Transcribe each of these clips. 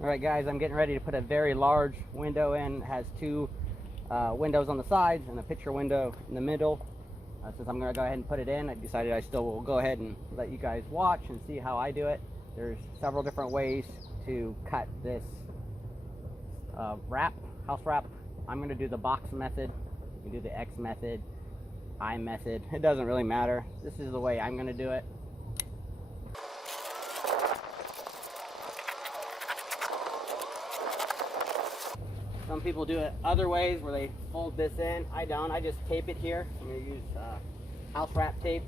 Alright guys, I'm getting ready to put a very large window in. It has two windows on the sides and a picture window in the middle. Since I'm going to go ahead and put it in, I decided I still will go ahead and let you guys watch and see how I do it. There's several different ways to cut this house wrap. I'm going to do the box method. You can do the X method, I method. It doesn't really matter. This is the way I'm going to do it. Some people do it other ways where they fold this in. I don't. I just tape it here. I'm going to use house wrap tape.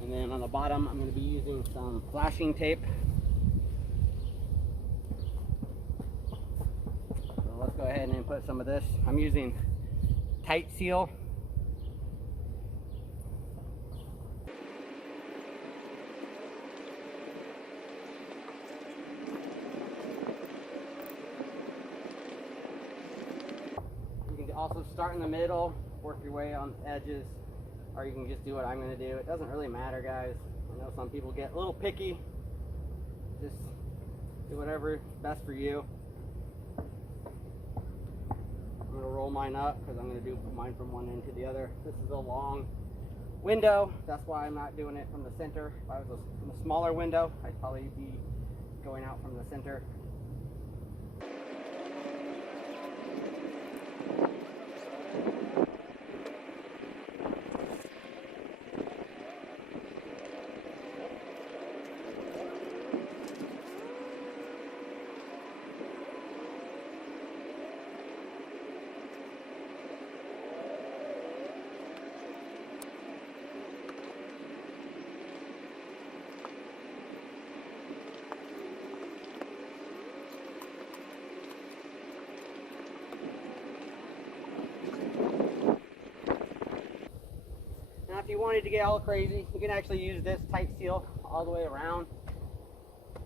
And then on the bottom, I'm going to be using some flashing tape. So let's go ahead and put some of this. I'm using Tight Seal. Also start in the middle, work your way on the edges, or you can just do what I'm going to do. It doesn't really matter, guys. I know some people get a little picky. Just do whatever is best for you. I'm going to roll mine up because I'm going to do mine from one end to the other. This is a long window. That's why I'm not doing it from the center. If I was from a smaller window, I'd probably be going out from the center. Now if you wanted to get all crazy, you can actually use this Tight Seal all the way around.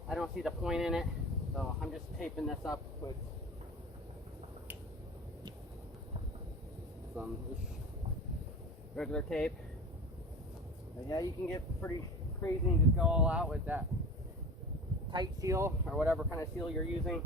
I don't see the point in it, so I'm just taping this up with some regular tape. But yeah, you can get pretty crazy and just go all out with that Tight Seal or whatever kind of seal you're using.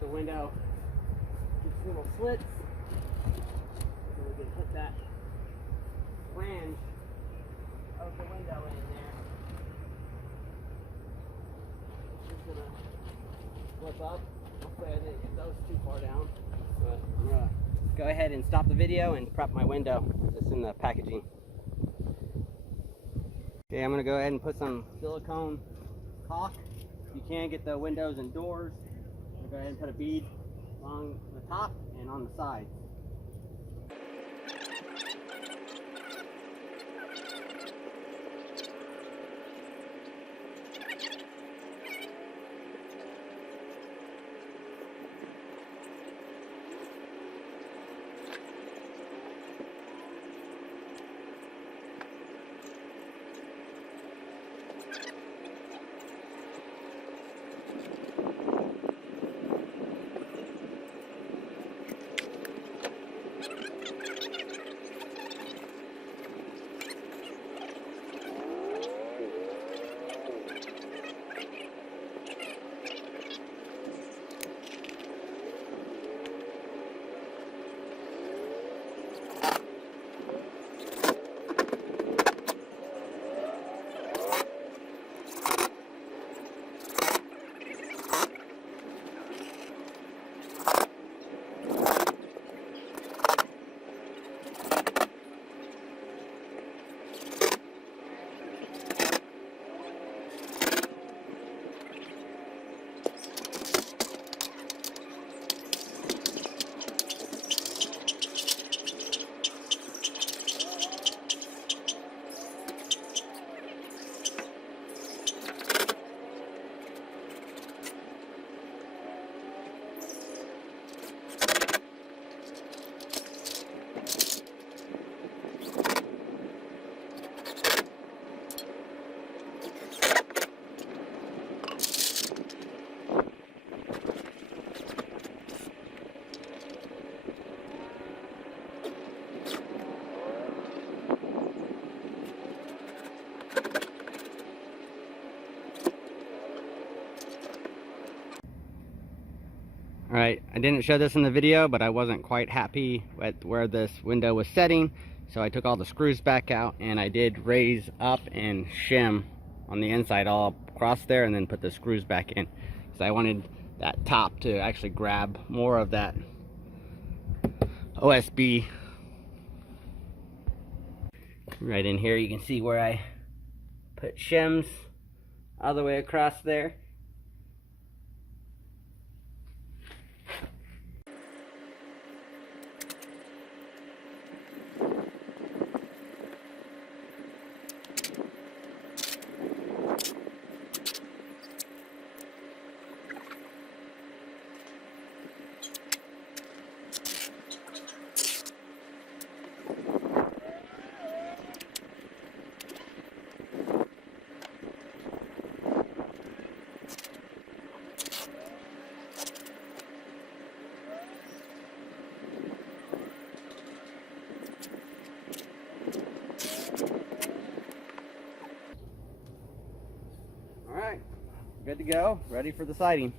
The window, these little slits, so we can put that flange of the window in there. Just gonna flip up. Hopefully I didn't get those too far down. But I'm gonna go ahead and stop the video and prep my window that's in the packaging. Okay, I'm gonna go ahead and put some silicone caulk. You can get the windows and doors. Go ahead and put a bead along the top and on the sides. I didn't show this in the video, but I wasn't quite happy with where this window was setting, so I took all the screws back out and I did raise up and shim on the inside all across there and then put the screws back in, because I wanted that top to actually grab more of that OSB. Right in here you can see where I put shims all the way across there. All right, good to go, ready for the siding.